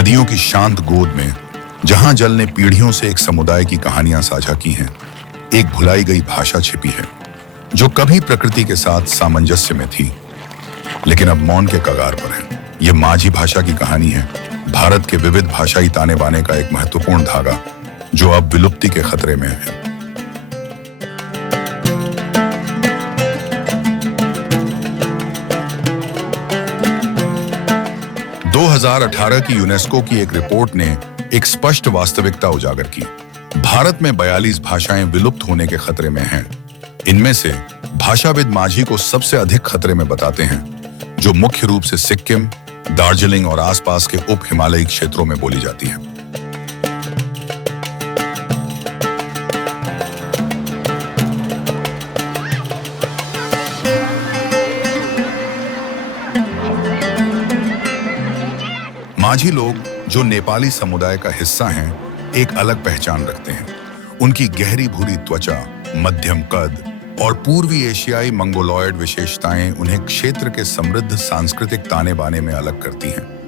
नदियों की शांत गोद में, जहां जल ने पीढ़ियों से एक समुदाय की कहानियां साझा की हैं, एक भुलाई गई भाषा छिपी है जो कभी प्रकृति के साथ सामंजस्य में थी, लेकिन अब मौन के कगार पर है। ये माझी भाषा की कहानी है, भारत के विविध भाषाई ताने बाने का एक महत्वपूर्ण धागा जो अब विलुप्ति के खतरे में है। 2018 की यूनेस्को की एक रिपोर्ट ने एक स्पष्ट वास्तविकता उजागर की। भारत में 42 भाषाएं विलुप्त होने के खतरे में हैं। इनमें से भाषाविद माझी को सबसे अधिक खतरे में बताते हैं, जो मुख्य रूप से सिक्किम, दार्जिलिंग और आसपास के उप हिमालयी क्षेत्रों में बोली जाती है। माझी लोग, जो नेपाली समुदाय का हिस्सा हैं, एक अलग पहचान रखते हैं। उनकी गहरी भूरी त्वचा, मध्यम कद और पूर्वी एशियाई मंगोलॉयड विशेषताएं उन्हें क्षेत्र के समृद्ध सांस्कृतिक ताने बाने में अलग करती हैं।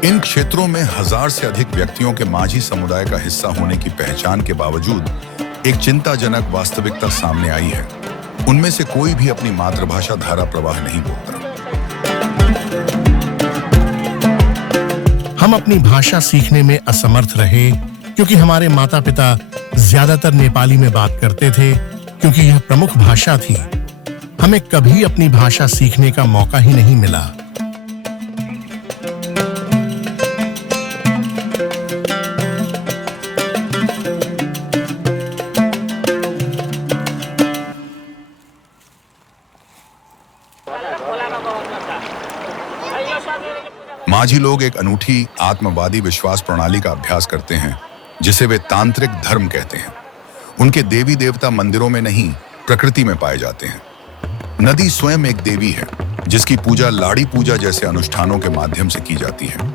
इन क्षेत्रों में 1000 से अधिक व्यक्तियों के माझी समुदाय का हिस्सा होने की पहचान के बावजूद एक चिंताजनक वास्तविकता सामने आई है। उनमें से कोई भी अपनी मातृभाषा धारा प्रवाह नहीं बोलता। हम अपनी भाषा सीखने में असमर्थ रहे क्योंकि हमारे माता-पिता ज्यादातर नेपाली में बात करते थे, क्योंकि यह प्रमुख भाषा थी। हमें कभी अपनी भाषा सीखने का मौका ही नहीं मिला। माझी लोग एक अनूठी आत्मवादी विश्वास प्रणाली का अभ्यास करते हैं, जिसे वे तांत्रिक धर्म कहते हैं। उनके देवी देवता मंदिरों में नहीं, प्रकृति में पाए जाते हैं। नदी स्वयं एक देवी है, जिसकी पूजा लाड़ी पूजा जैसे अनुष्ठानों के माध्यम से की जाती है।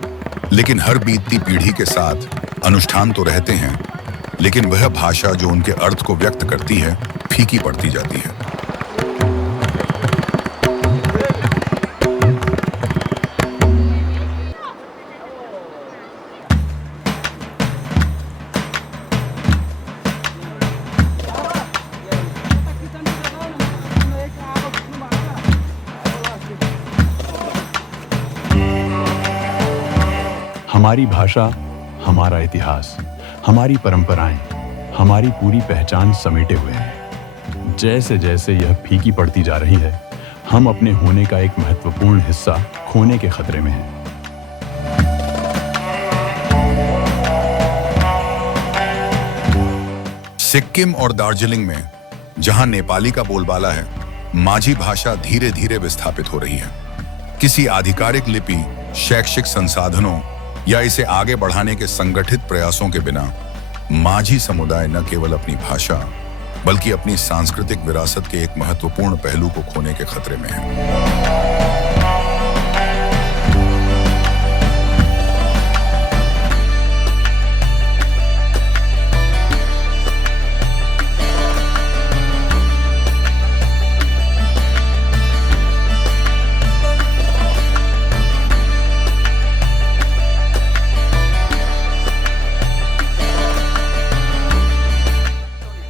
लेकिन हर बीतती पीढ़ी के साथ अनुष्ठान तो रहते हैं, लेकिन वह भाषा जो उनके अर्थ को व्यक्त करती है, फीकी पड़ती जाती है। हमारी भाषा, हमारा इतिहास, हमारी परंपराएं, हमारी पूरी पहचान समेटे हुए हैं। जैसे जैसे यह फीकी पड़ती जा रही है, हम अपने होने का एक महत्वपूर्ण हिस्सा खोने के खतरे में हैं। सिक्किम और दार्जिलिंग में, जहां नेपाली का बोलबाला है, माझी भाषा धीरे धीरे विस्थापित हो रही है। किसी आधिकारिक लिपि, शैक्षिक संसाधनों या इसे आगे बढ़ाने के संगठित प्रयासों के बिना माझी समुदाय न केवल अपनी भाषा, बल्कि अपनी सांस्कृतिक विरासत के एक महत्वपूर्ण पहलू को खोने के खतरे में है।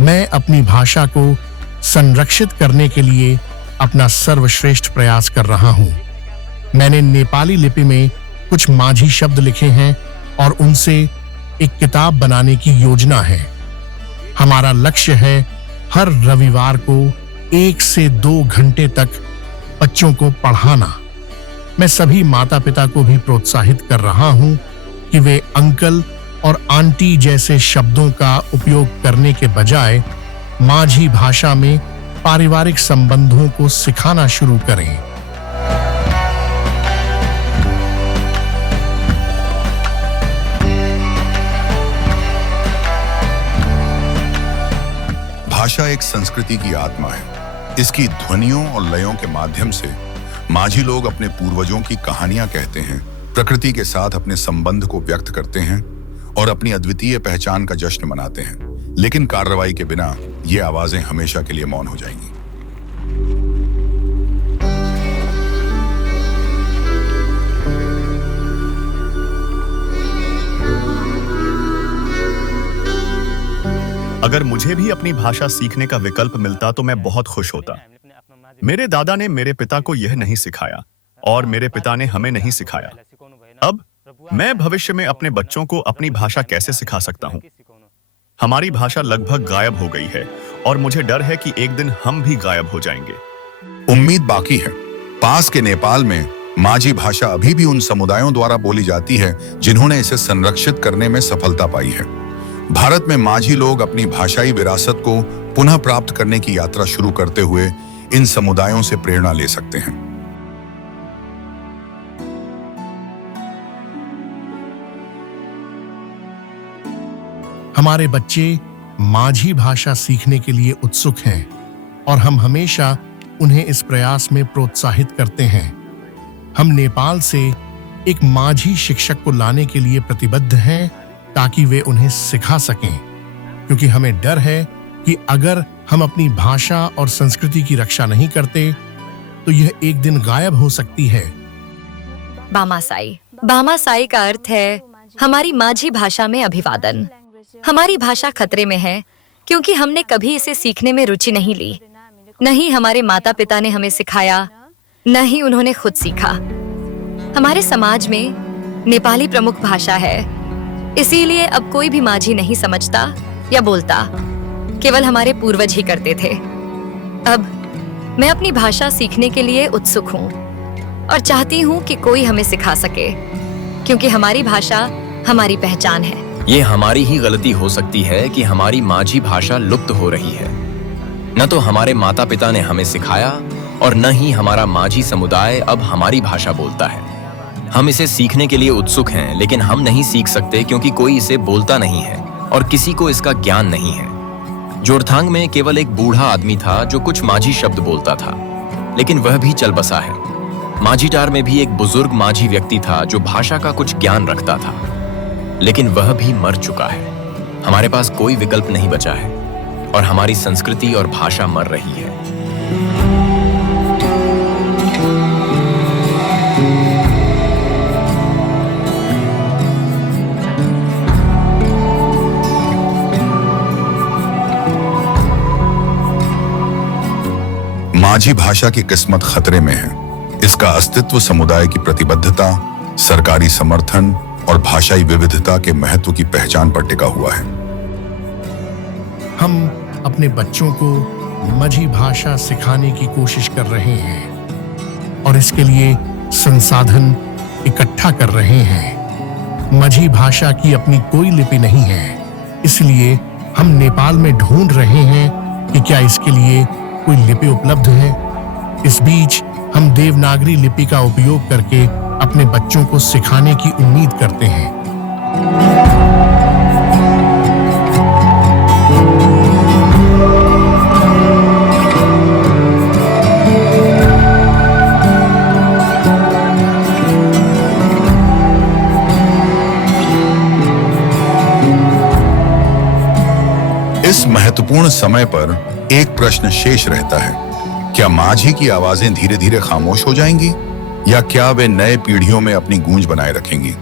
मैं अपनी भाषा को संरक्षित करने के लिए अपना सर्वश्रेष्ठ प्रयास कर रहा हूं। मैंने नेपाली लिपि में कुछ माझी शब्द लिखे हैं और उनसे एक किताब बनाने की योजना है। हमारा लक्ष्य है हर रविवार को 1 से 2 घंटे तक बच्चों को पढ़ाना। मैं सभी माता-पिता को भी प्रोत्साहित कर रहा हूं कि वे अंकल और आंटी जैसे शब्दों का उपयोग करने के बजाय माझी भाषा में पारिवारिक संबंधों को सिखाना शुरू करें। भाषा एक संस्कृति की आत्मा है। इसकी ध्वनियों और लयों के माध्यम से माझी लोग अपने पूर्वजों की कहानियां कहते हैं, प्रकृति के साथ अपने संबंध को व्यक्त करते हैं और अपनी अद्वितीय पहचान का जश्न मनाते हैं। लेकिन कार्रवाई के बिना ये आवाजें हमेशा के लिए मौन हो जाएंगी। अगर मुझे भी अपनी भाषा सीखने का विकल्प मिलता तो मैं बहुत खुश होता। मेरे दादा ने मेरे पिता को यह नहीं सिखाया और मेरे पिता ने हमें नहीं सिखाया। अब मैं भविष्य में अपने बच्चों को अपनी भाषा कैसे सिखा सकता हूँ? हमारी भाषा लगभग गायब हो गई है और मुझे डर है कि एक दिन हम भी गायब हो जाएंगे। उम्मीद बाकी है। पास के नेपाल में माझी भाषा अभी भी उन समुदायों द्वारा बोली जाती है जिन्होंने इसे संरक्षित करने में सफलता पाई है। भारत में माझी लोग अपनी भाषाई विरासत को पुनः प्राप्त करने की यात्रा शुरू करते हुए इन समुदायों से प्रेरणा ले सकते हैं। हमारे बच्चे माझी भाषा सीखने के लिए उत्सुक हैं और हम हमेशा उन्हें इस प्रयास में प्रोत्साहित करते हैं। हम नेपाल से एक माझी शिक्षक को लाने के लिए प्रतिबद्ध हैं ताकि वे उन्हें सिखा सकें, क्योंकि हमें डर है कि अगर हम अपनी भाषा और संस्कृति की रक्षा नहीं करते तो यह एक दिन गायब हो सकती है। बामासाई। बामासाई का अर्थ है हमारी माझी भाषा में अभिवादन। हमारी भाषा खतरे में है क्योंकि हमने कभी इसे सीखने में रुचि नहीं ली। न ही हमारे माता पिता ने हमें सिखाया, न ही उन्होंने खुद सीखा। हमारे समाज में नेपाली प्रमुख भाषा है, इसीलिए अब कोई भी माझी नहीं समझता या बोलता, केवल हमारे पूर्वज ही करते थे। अब मैं अपनी भाषा सीखने के लिए उत्सुक हूँ और चाहती हूँ कि कोई हमें सिखा सके, क्योंकि हमारी भाषा हमारी पहचान है। ये हमारी ही गलती हो सकती है कि हमारी माझी भाषा लुप्त हो रही है। न तो हमारे माता पिता ने हमें सिखाया और न ही हमारा माझी समुदाय अब हमारी भाषा बोलता है। हम इसे सीखने के लिए उत्सुक हैं, लेकिन हम नहीं सीख सकते क्योंकि कोई इसे बोलता नहीं है और किसी को इसका ज्ञान नहीं है। जोरथांग में केवल एक बूढ़ा आदमी था जो कुछ माझी शब्द बोलता था, लेकिन वह भी चल बसा है। माझीटार में भी एक बुजुर्ग माझी व्यक्ति था जो भाषा का कुछ ज्ञान रखता था, लेकिन वह भी मर चुका है। हमारे पास कोई विकल्प नहीं बचा है और हमारी संस्कृति और भाषा मर रही है। माझी भाषा की किस्मत खतरे में है। इसका अस्तित्व समुदाय की प्रतिबद्धता, सरकारी समर्थन और भाषाई विविधता के महत्व की पहचान पर टिका हुआ है। हम अपने बच्चों को माझी भाषा सिखाने की कोशिश कर रहे हैं और इसके लिए संसाधन इकट्ठा कर रहे हैं। माझी भाषा की अपनी कोई लिपि नहीं है, इसलिए हम नेपाल में ढूंढ रहे हैं कि क्या इसके लिए कोई लिपि उपलब्ध है। इस बीच हम देवनागरी लिपि का उपयोग करके अपने बच्चों को सिखाने की उम्मीद करते हैं। इस महत्वपूर्ण समय पर एक प्रश्न शेष रहता है, क्या माझी की आवाजें धीरे धीरे खामोश हो जाएंगी या क्या वे नए पीढ़ियों में अपनी गूंज बनाए रखेंगी?